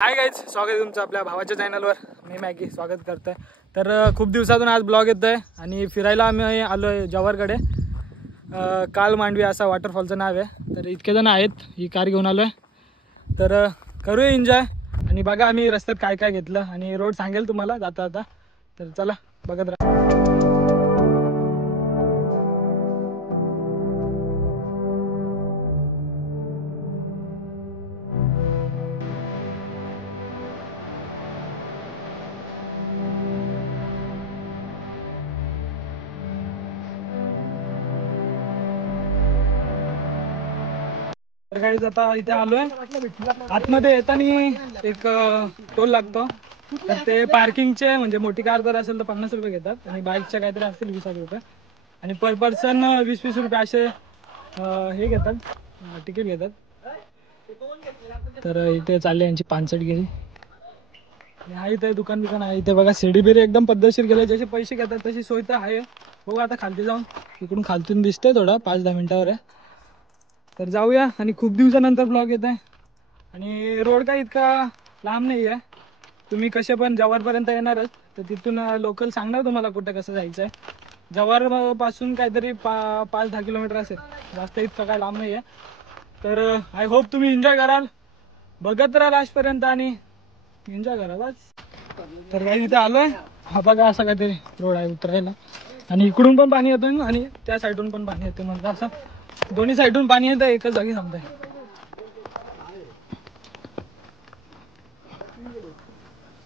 Hi guys, स्वागत आहे तुमचं आपल्या भावाच्या चॅनलवर. मी मॅगी स्वागत करतोय. तर खूप दिवसातून आज ब्लॉग येतोय आणि फिरायला आम्ही आलो आहे जव्हारकडे. काल मांडवी असा वॉटरफॉलचं नाव आहे. तर इतके जण आहेत, ही कार घेऊन आलो आहे. तर करूया एन्जॉय आणि बघा आम्ही रस्त्यात काय काय घेतलं आणि रोड सांगेल तुम्हाला जाता जाता. तर चला बघत राहा. तर गाईज आता इथे आलोय. आतमध्ये येताना एक टोल लागतो. तर ते पार्किंगचे म्हणजे मोठी कार जर असेल तर 50 रुपये घेतात आणि बाईकच्या काहीतरी असतील 20 रुपये आणि पर पर्सन 20-20 रुपये असे हे घेतात, तिकीट घेतात. तर इथे चालले यांची पानसटगिरी आणि हा इथे दुकान आहे. इथे बघा शिडी बिडी एकदम पद्धतशीर गेले. जसे पैसे घेतात तशी सोय तर आहे. बघू आता खालती जाऊन, इकडून खालतून दिसतंय थोडं 5-10 मिनिटावर आहे. तर जाऊया. आणि खूप दिवसानंतर ब्लॉग येत आहे आणि रोड काय इतका लांब नाही आहे. तुम्ही कसे पण जव्हारपर्यंत येणारच, तर तिथून लोकल सांगणार तुम्हाला कुठं कसं जायचं आहे. जव्हारपासून काहीतरी 5-10 किलोमीटर असेल, जास्त इतकं काय लांब नाही आहे. तर आय होप तुम्ही एन्जॉय कराल. बघत राहा लास्टपर्यंत आणि एन्जॉय करा बस. तर काही इथे आलोय. हा बघा असा काहीतरी रोड आहे उतरायला आणि इकडून पण पाणी येतं आणि त्या साईडून पण पाणी येतं. म्हणजे असं दोन्ही साईडून पाणी येतं, एकच जागी थांबतंय.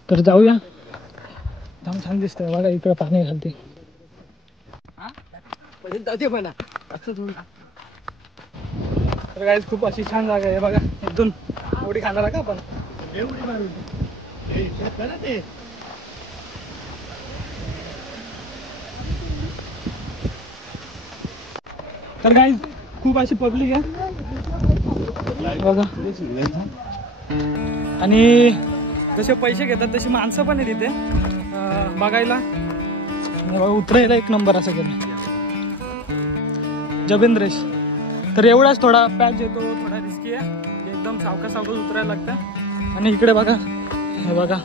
तर जाऊया. एकदम छान दिसतंय बघा, इकडं पाणी घालते. तर गाईज खूप अशी छान जागा आहे बघा. इथून उडी खाणार का आपण? तर गाईज खूप अशी पब्लिक आहे बघा. आणि जसे पैसे घेतात तशी माणसं पण आहे तिथे बघायला. उतरायला एक नंबर असं केलं जबेंद्रेश. तर एवढाच थोडा पॅच येतो, थोडा रिस्की आहे. एकदम सावकाश उतरायला लागतं. आणि इकडे बघा, हे बघा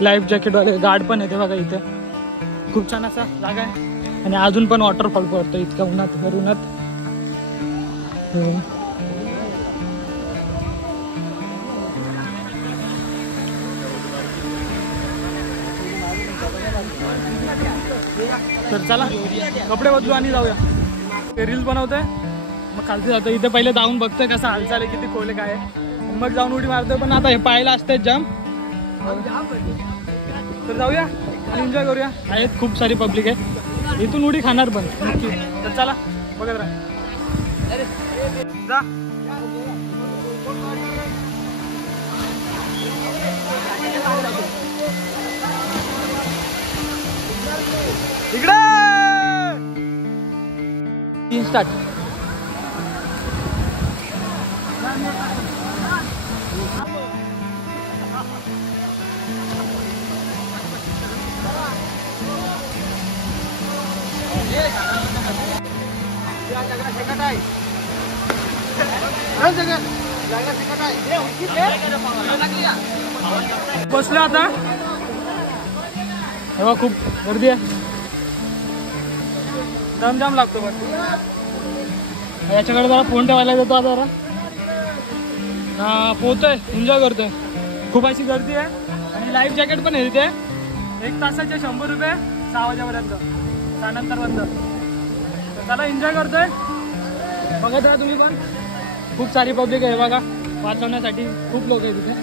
लाईफ जॅकेटवाले गार्ड पण येते बघा. इथे खूप छान असा जागा आहे आणि अजून पण वॉटरफॉल पडतो इतक्या उन्हात, भर उन्हात. तर चला कपडे बदलू आणि जाऊया. ते रील्स बनवतोय, मग खालती जातो. इथे पहिले जाऊन बघतोय कसा हालचाल आहे, किती खोले काय आहे, मग जाऊन उडी मारतोय. पण आता हे पाहायला असते जाम. तर जाऊया आणि एन्जॉय करूया. आहेत खूप सारी पब्लिक आहे, इथून उडी खाणार पण नक्की. तर चला बघत राहा. जा इकडे स्टार्ट. बसलो आता. तेव्हा खूप गर्दी आहे, दम जाम लागतो. पण याच्याकडे जरा फोन ठेवायला देतो आता जरा. पोहतोय, एन्जॉय करतोय. खूप अशी गर्दी आहे आणि लाईफ जॅकेट पण आहे तिथे. 1 तासाचे 100 रुपये, 6 वाजेपर्यंत, त्यानंतर बंद. तर त्याला एन्जॉय करतोय. बघत राहा तुम्ही पण. खूप सारी पब्लिक आहे बघा, वाचवण्यासाठी खूप लोक आहे तिथे.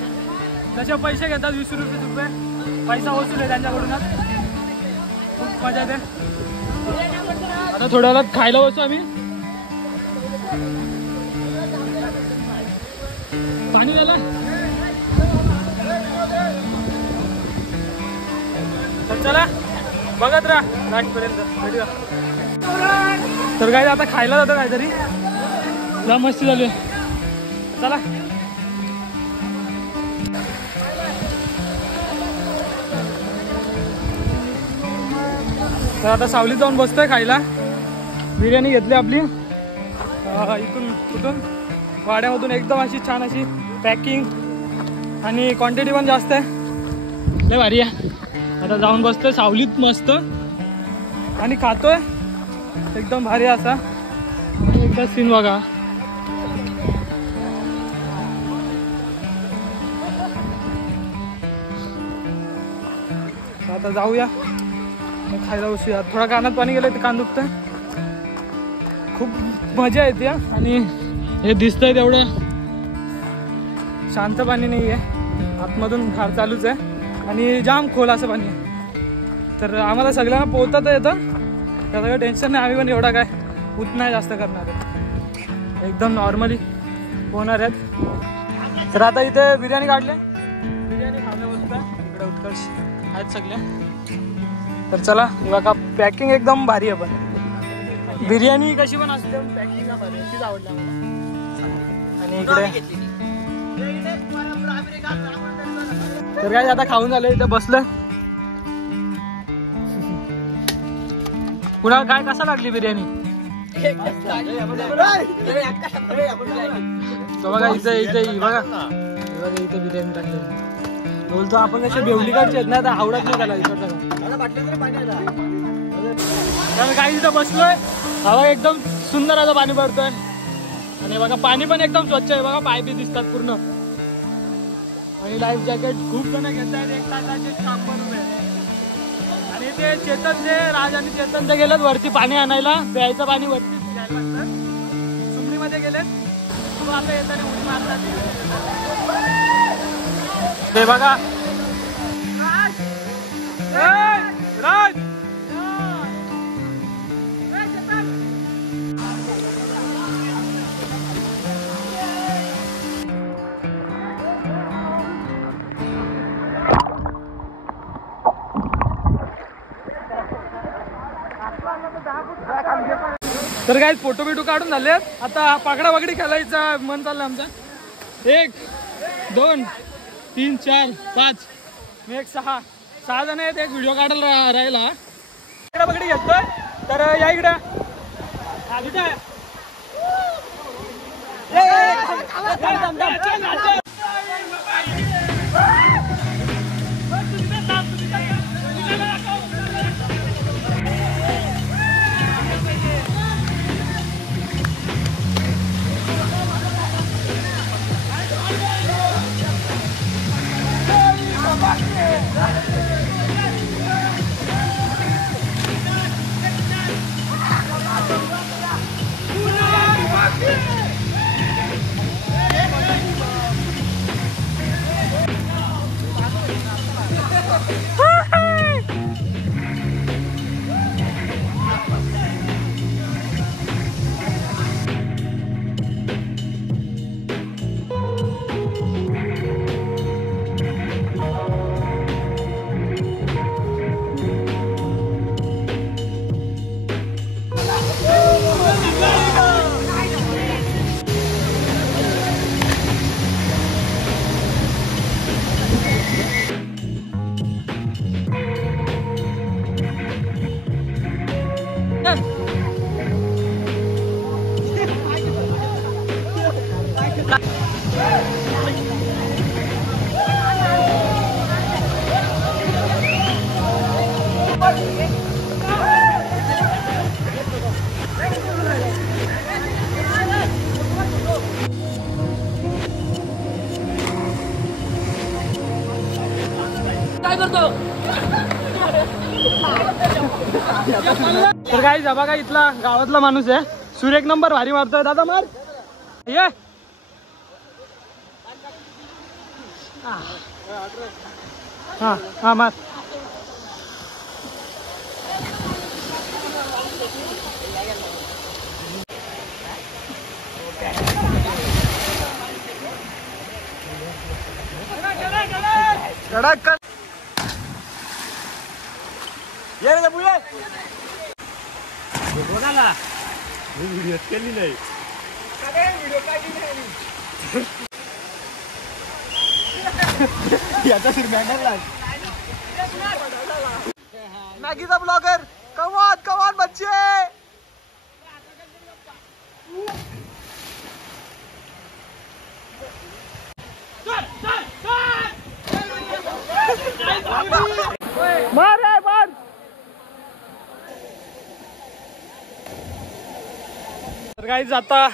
तसे पैसे घेतात 20 रुपये, पैसा वसूल आहे त्यांच्याकडूनच. खूप मजा येते. आता थोड्या वेळात खायला बसू आम्ही. पाणी झालं. तर चला बघत राहा लास्टपर्यंत व्हिडिओ. तर काय आता खायला जातो काहीतरी, जा मस्ती चालू आहे. चला तर आता सावलीत जाऊन बसतोय खायला. बिर्याणी घेतली आपली इथून कुठून वाड्यामधून एकदम अशी छान अशी पॅकिंग आणि क्वांटिटी पण जास्त आहे, लय भारी आहे. आता जाऊन बसतोय सावलीत मस्त आणि खातोय एकदम भारी असा. एकदा सीन बघा. आता जाऊया मग खायला बसूया. थोडा कानात पाणी गेलं ते कान दुखतंय. खूप मजा येते आणि हे दिसतंय तेवढं शांत पाणी नाही आहे, आतमधून धार चालूच आहे आणि जाम खोल असं पाणी आहे. तर आम्हाला सगळ्यांना पोहता येतं, त्याचं काही टेन्शन नाही. आम्ही पण एवढा काय उत नाही जास्त करणार आहे, एकदम नॉर्मली पोहणार आहेत. तर आता इथे बिर्याणी काढले, बिर्याणी खायला बसता. इकडे उत्कर्ष आहेत सगळे. तर चला बघा, पॅकिंग एकदम भारी आहे. पण बिर्याणी कशी पण असते, पॅकिंग भारी आहे, तीच आवडली आम्हाला. आणि इकडे तर काय आता खाऊन झालं, इथे बसलं. कुणाला काय कसा लागली बिर्याणी? तो बघा इथे इथे बघा बघा इथे बिर्याणी टाकली. बोलतो आपण कसे बेवलीकडचे आहेत ना, आता आवडत नाही त्याला इकडचं. काही इथं बसलोय, हवा एकदम सुंदर असं पाणी पडतोय आणि बघा पाणी पण एकदम स्वच्छ आहे. बघा पाय बी दिसतात पूर्ण. आणि लाईफ जॅकेट खूप जण घेत आहेत, 1 तासाचे 100 रुपये. आणि ते चेतन जे राज आणि चेतन ते गेलेत वरती पाणी आणायला, प्यायचं पाणी वरती घ्यायला लागतं. सुमणीमध्ये गेलेत, तू आता येताना उडी मारतात ते बघा. राज तर काय फोटो बिटो काढून झाले. आता पकडा पकडी खेळायचा मन चाललं आमचा. 1 2 3 4 5 एक 6 जण आहेत. एक व्हिडिओ काढायला राहिला. पकडा पकडी घेतोय. तर या इकडे तर काय बघा इथला गावातला माणूस आहे, सूर्य एक नंबर भारी मारतोय. दादा मार ये. हा हा मार. कडक ये रे बुया. बघा ना व्हिडिओ केली नाही. व्हिडिओ काढली नाही. याचा सिरमॅनला मॅगीचा ब्लॉगर. कमान बच्चे. चल काही आता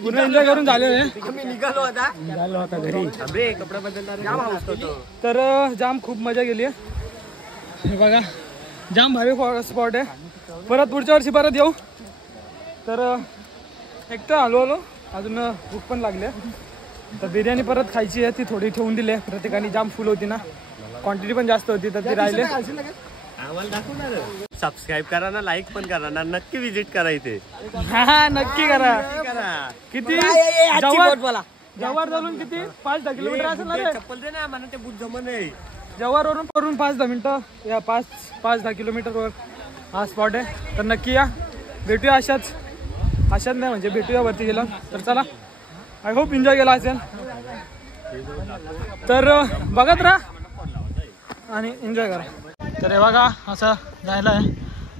पूर्ण एन्जॉय करून झालेलं आहे. आम्ही निघालो आता घरी. अबे कपडे बदलणार जाम हाऊस होतो. तर जाम खूप मजा केली आहे. हे बघा जाम भारी स्पॉट आहे. परत पुढच्या वर्षी परत येऊ. तर एक तर आलो अजून भूक पण लागली. तर बिर्याणी परत खायची आहे. ती थोडी ठेवून दिली आहे. प्रत्येकाने जाम फुल होती ना, क्वांटिटी पण जास्त होती तर ती राहिले. आम्हाला दाखवणार. सबस्क्राईब करा ना, लाईक पण करा ना, नक्की विजिट करा इथे. हा नक्की करा. किती जव्हार जाऊन किती 5-10 किलोमीटर असेल ना रे. चप्पल दे ना मला, ते बुद्ध जमन आहे. जव्हारवरून 5-10 मिनिटं या 5-10 किलोमीटरवर हा स्पॉट आहे. तर नक्की या, भेटूया अशाच नाही म्हणजे भेटूया वरती गेला. तर चला, आय होप एन्जॉय केला असेल. तर बघत राहा आणि एन्जॉय करा. तर हे बघा असं जायला आहे.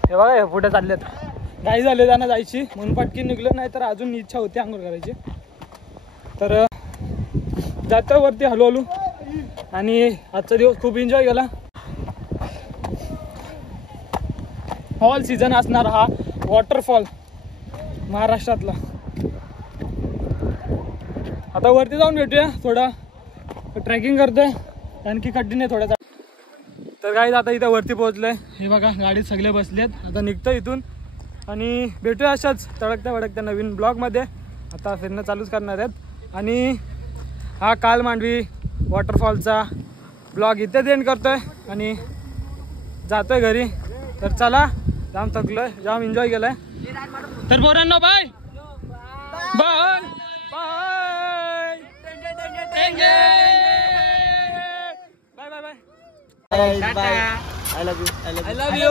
हे बघा हे पुढे चाललेत गाई झाले त्यांना जायची म्हणून पटकी निघलं. नाही तर अजून इच्छा होती आंघोळ करायची. तर जातो वरती हळूहळू. आणि आजचा दिवस खूप एन्जॉय केला. ऑल सीझन असणार हा वॉटरफॉल महाराष्ट्रातला. आता वरती जाऊन भेटूया. थोडा ट्रेकिंग करतोय आणखी कठीण आहे थोडा. तर गाईज आता इथं वरती पोहोचलोय. हे बघा गाडीत सगळे बसलेत. आता निघतो इथून आणि भेटूया अशाच तडकत्या नवीन ब्लॉगमध्ये. आता फिरणं चालूच करणार आहेत. आणि हा काल मांडवी वॉटरफॉलचा ब्लॉग इथेच एंड करतोय आणि जातोय घरी. तर चला, जाम थकलोय, जाम एन्जॉय केलाय. तर पोरांनो bye bye bye bye bye bye. I love you.